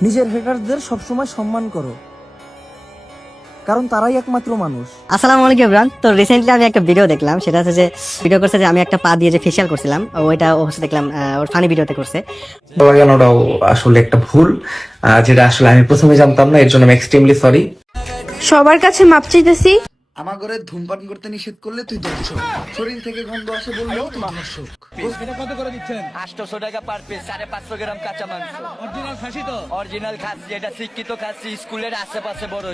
নিজের হেটারদের সবসময় সম্মান করো। কারণ তারাই একমাত্র মানুষ। আসসালামু আলাইকুম ইমরান তো রিসেন্টলি আমি একটা ভিডিও দেখলাম সেটা হচ্ছে যে ভিডিও করছে যে আমি একটা পা দিয়ে যে ফেশিয়াল করছিলাম ওইটা ও হচ্ছে দেখলাম আহ, ওর ফানি ভিডিওতে করছে। গেলটাও আসলে একটা ভুল যেটা আসলে আমি প্রথমে জানতাম না এর জন্য আমি এক্সট্রিমলি সরি সবার কাছে মাপ চাইতেছি আমার ঘরে ধূমপান করতে নিষেধ করলে তুই ধর্ষক শরীর থেকে গন্ধ আসে বললেও তুই দিচ্ছেন? আটশশো টাকা পার পিস সাড়ে পাঁচশো গ্রাম কাঁচা মাংস। অরিজিনাল খাসি তো? অরিজিনাল খাসি এটা শিক্ষিত খাসি স্কুলের আশেপাশে বড়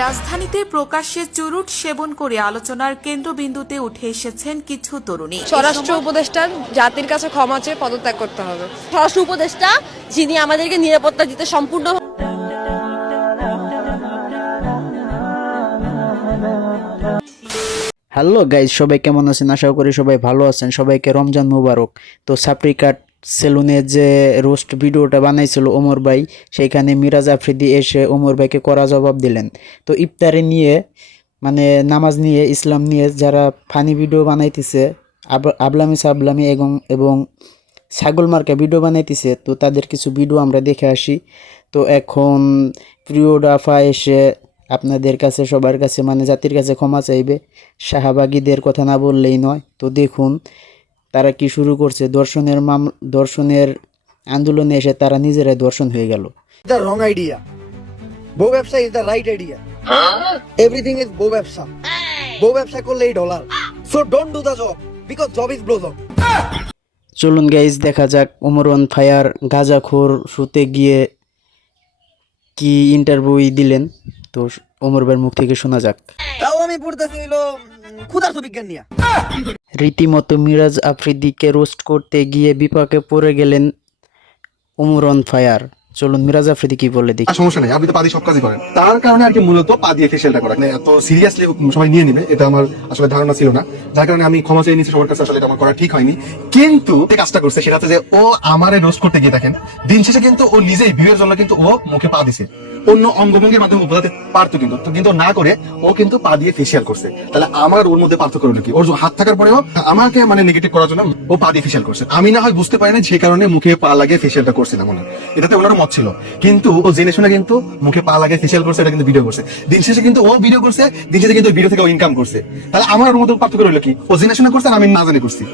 রাজধানীতে প্রকাশ্যে চুরুট সেবন করে আলোচনার কেন্দ্রবিন্দুতে উঠে এসেছেন কিছু তরুণী। স্বরাষ্ট্র উপদেষ্টা জাতির কাছে ক্ষমা চেয়ে পদত্যাগ করতে হবে। স্বরাষ্ট্র উপদেষ্টা যিনি আমাদেরকে নিরাপত্তা দিতে সম্পূর্ণ হ্যালো গাইজ সবাই কেমন আছেন? আশা করি সবাই ভালো আছেন। সবাইকে রমজান মুবারক। তো সাপরি কাট সেলুনে যে রোস্ট ভিডিওটা বানাইছিল ওমর ভাই, সেইখানে মিরাজ আফ্রিদি এসে ওমর ভাইকে করা জবাব দিলেন। তো ইফতারি নিয়ে মানে নামাজ নিয়ে, ইসলাম নিয়ে যারা ফানি ভিডিও বানাইতেছে, আব- আবলামি সাবলামি এবং এবং ছাগল মার্কা ভিডিও বানাইতেছে, তো তাদের কিছু ভিডিও আমরা দেখে আসি। তো এখন প্রিয় ডাফা এসে আপনাদের কাছে, সবার কাছে মানে জাতির কাছে ক্ষমা চাইবে। শাহবাগীদের কথা না বললেই নয়। তো দেখুন তারা কি শুরু করছে? দর্শনের মাম দর্শনের আন্দোলনে এসে তারা নিজেরাই দর্শন হয়ে গেল। দ্য রং আইডিয়া বউ ব্যবসা is the right idea everything is বউ ব্যবসা। বউ ব্যবসা করলে এই dollar so don't do the job because job is blow job চলুন গাইজ দেখা যাক ওমরন ফায়ার গাজাখোর শুতে গিয়ে কি ইন্টারভিউ দিলেন। তো ওমর ভাইয়ের মুখ থেকে শোনা যাক। তাও আমি পড়তেছি হইল ক্ষুধার্ত বিজ্ঞান নিয়ে। রীতিমতো মিরাজ আফ্রিদিকে রোস্ট করতে গিয়ে বিপাকে পড়ে গেলেন উমরন ফায়ার। চলুন মিরাজ আফ্রিদি কি বলে দেখি। সমস্যা নেই, আপনি তো পা দিয়ে সব কাজই করেন। তার কারণে আর কি মূলত পা দিয়ে ফেসিয়ালটা করা। মানে এত সিরিয়াসলি সবাই নিয়ে নিবে, এটা আমার আসলে ধারণা ছিল না। যার কারণে আমি ক্ষমা চেয়ে নিচ্ছি সবার কাছে, আসলে এটা আমার করা ঠিক হয়নি। কিন্তু যে কাজটা করছে সেটা যে ও আমারে রোস্ট করতে গিয়ে দেখেন, দিন শেষে কিন্তু ও নিজেই ভিউয়ের জন্য কিন্তু ও মুখে পা দিছে। অন্য অঙ্গভঙ্গির মাধ্যমে বোঝাতে পারতো কিন্তু কিন্তু না করে ও কিন্তু পা দিয়ে ফেসিয়াল করছে। তাহলে আমার ওর মধ্যে পার্থক্য হলো কি? ওর হাত থাকার পরেও আমাকে মানে নেগেটিভ করার জন্য ও পা দিয়ে ফেসিয়াল করছে। আমি না হয় বুঝতে পারি না যে কারণে মুখে পা লাগিয়ে ফেসিয়ালটা করছিলাম মনে এটাতে ওনার মত ছিল। কিন্তু ও জেনে শুনে কিন্তু মুখে পা লাগে ফেসিয়াল করছে, এটা কিন্তু ভিডিও করছে। দিন শেষে কিন্তু ও ভিডিও করছে, দিন শেষে কিন্তু ভিডিও থেকে ও ইনকাম করছে। তাহলে আমার মতো পার্থক্য রইল কি? ও জেনে শুনে করছে আর আমি না জানি করছি।